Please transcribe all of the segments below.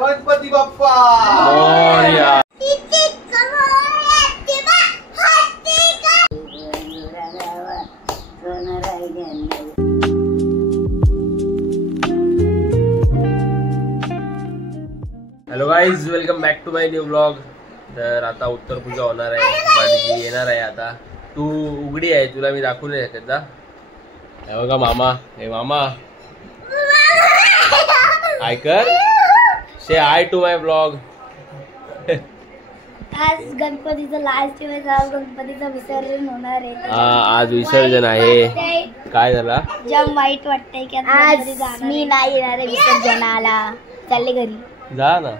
Ganpati Bappa Morya. Hello guys, welcome back to my new blog. तर आता उत्तर पूजा होणार आहे, बाळजी येणार आहे. आता तू उघडी आहे, तुला मी दाखवून आहे त्याचा. हे बघा मामा, हे मामा हाय कर, से हाय टू माय ब्लॉग. आज गणपतीचं लास्ट दिवस, आज गणपतीचं विसर्जन होणार आहे. आज विसर्जन आहे. काय झाला? जम वाईट वाटतंय की आज मी नाही येणार आहे विसर्जनाला. चालले घरी जा ना.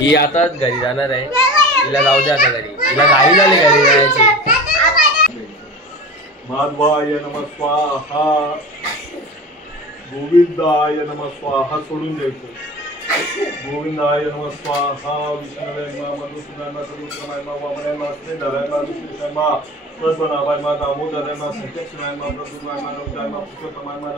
ही आताच घरी जाणार आहे. तिला जाऊ दे आता घरी, तिला घाई झाली घरी जायची. माधवाय नमः स्वाहा, गोविंदाय नमः स्वाहा सोडून द्यायचं. गोविंदाय नमः स्वाहा, विष्णुवे नमः, मधुसूदनाय नमः, सर्वोत्तमाय नमः, वामनाय नमः, स्नेहाय नमः, विष्णुशाय नमः, प्रसन्नाय नमः, दामोदराय नमः, संकटनाय नमः, प्रभुवाय नमः, नवजाय नमः, पुरुषोत्तमाय नमः,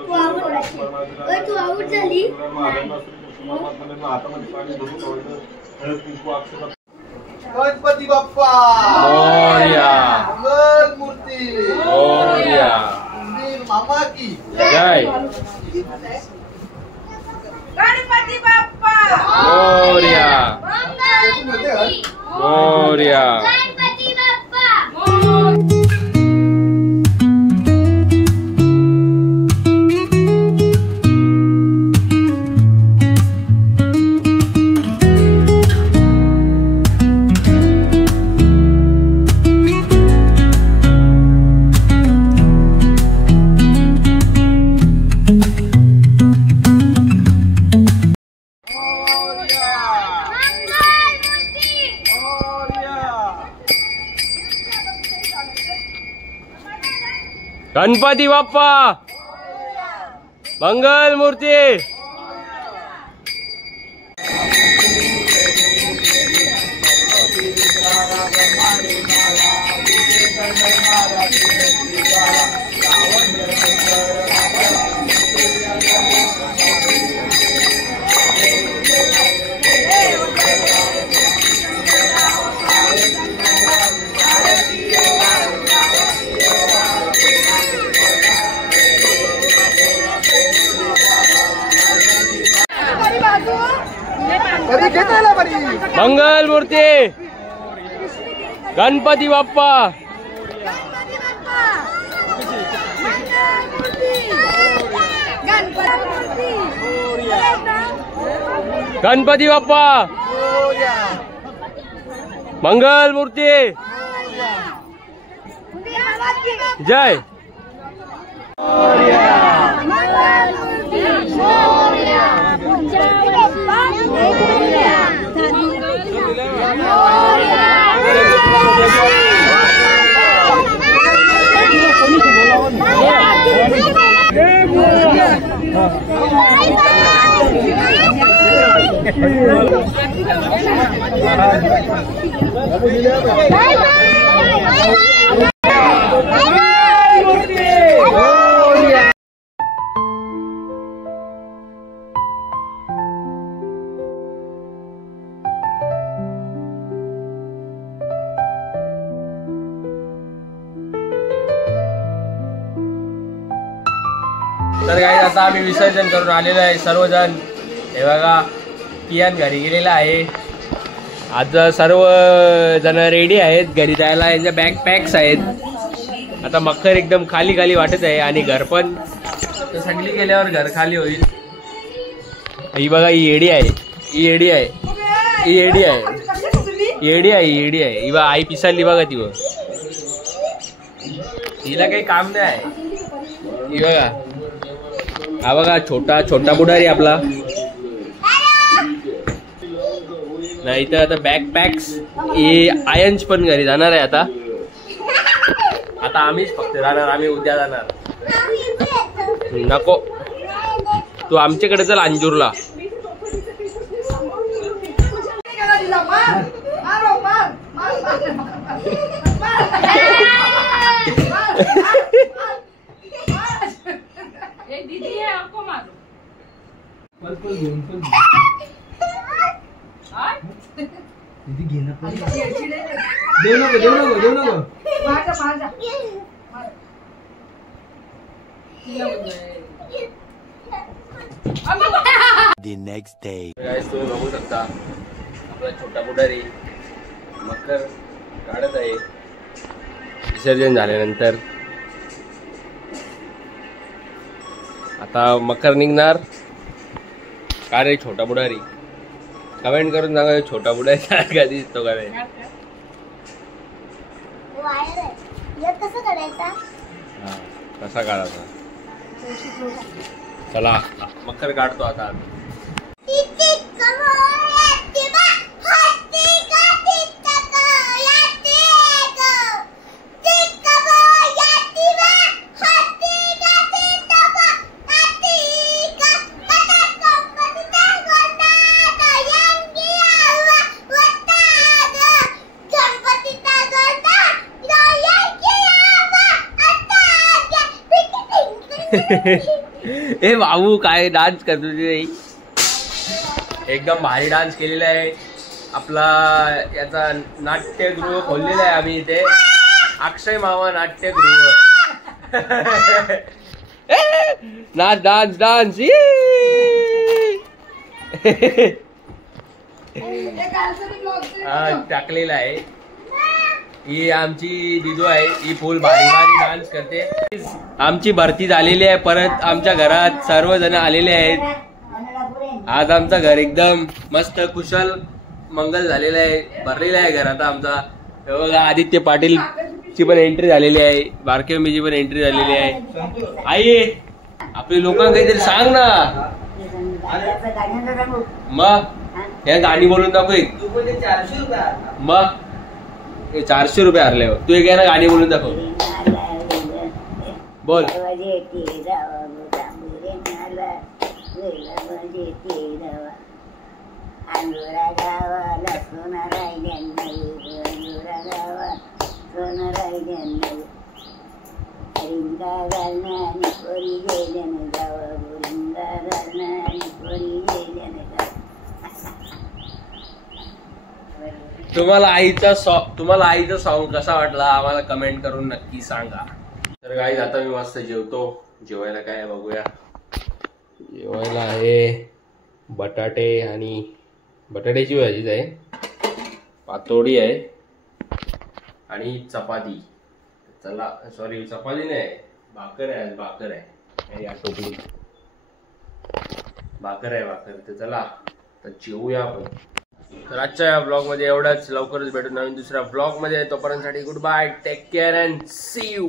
हातामध्ये पाणी भरून ठेवायचं. हळद कुंकू अक्षर. गणपती बाप्पा मोरया. मंगल मूर्ती मोरया. मामा की जय. गणपती बाप्पा मोरया. मोरया. गणपती बाप्पा. गणपती बाप्पा मंगल मूर्ती. मंगल मूर्ती. गणपती बाप्पा. गणपती बाप्पा मंगल मूर्ती. जय. तर गाईज, आता आम्ही विसर्जन करून आलेलो आहे सर्वजण. हे बघा, कियान घरी गेलेला आहे. आज सर्व जण रेडी आहेत घरी जायला. यांच्या बॅग पॅक्स आहेत. आता मखर एकदम खाली खाली वाटत आहे आणि घर पण. तर सगळी गेल्यावर घर खाली होईल. ही बघा, ही येडी आहे, ही येडी आहे, ही येडी आहे, येडी आहे, येडी आहे. ही बघा, आई पिसाली बघा ती. हिला काही काम नाही आहे. ही बघा, हा बघा छोटा छोटा बुडारी आपला. नाही तर आता बॅकपॅक्स. हे आयन्स पण घरी जाणार आहे. आता आम्हीच फक्त जाणार. आम्ही उद्या जाणार. नको, तू आमच्याकडे चल अंजूरला. देऊ नको The next day. गाइस तुम्ही बघू शकता आपला छोटा पुढारी मकर काढत आहे विसर्जन झाल्यानंतर. आता मकर निघणार का रे छोटा पुढारी? कमेंट करून सांगा छोटा पुढारी का दिसतो का रे? वायर आहे यात कसं काढायचा? हा कसा काढायचा? चला मकर काढतो आता. ए बाबू काय डान्स करतो तुझे? एकदम भारी डान्स केलेला आहे. आपला याचा नाट्यगृह खोललेला आहे आम्ही इथे, अक्षय मामा नाट्यगृह. नाच डान्स डान्स टाकलेला आहे. ही आमची दिदू आहे, ही फुल भारी भारी डान्स करते. आमची भरती झालेली आहे, परत आमच्या घरात सर्वजण आलेले आहेत. आज आमचं घर एकदम मस्त कुशल मंगल झालेलं आहे, भरलेलं आहे घरात आमचा. हे बघा आदित्य पाटील ची पण एंट्री झालेली आहे, बारके मम्मीची पण एंट्री झालेली आहे. आई आपली लोकांना काहीतरी सांग ना. मग या गाणी बोलून दाखव. मग 400 रुपये हरले. तू एक ना गाणी बोलून दाखव. बोल. तुम्हाला आईचा सॉन्ग कसा वाटला आम्हाला कमेंट करून नक्की सांगा. तर गाईज आता मी मस्त जेवतो. जेवायला काय बघूया. जेवायला आहे बटाटे आणि बटाट्याची भाजीच आहे, पातोडी आहे आणि चपाती. चला सॉरी चपाती नाही, भाकर आहे. आज भाकर आहे या टोपलीत, भाकर आहे भाकर. तर चला तर जेवूया आपण. तर आजच्या या ब्लॉग मध्ये एवढाच. लवकरच भेटू नवीन दुसऱ्या ब्लॉग मध्ये. तोपर्यंत good bye, take care and see you.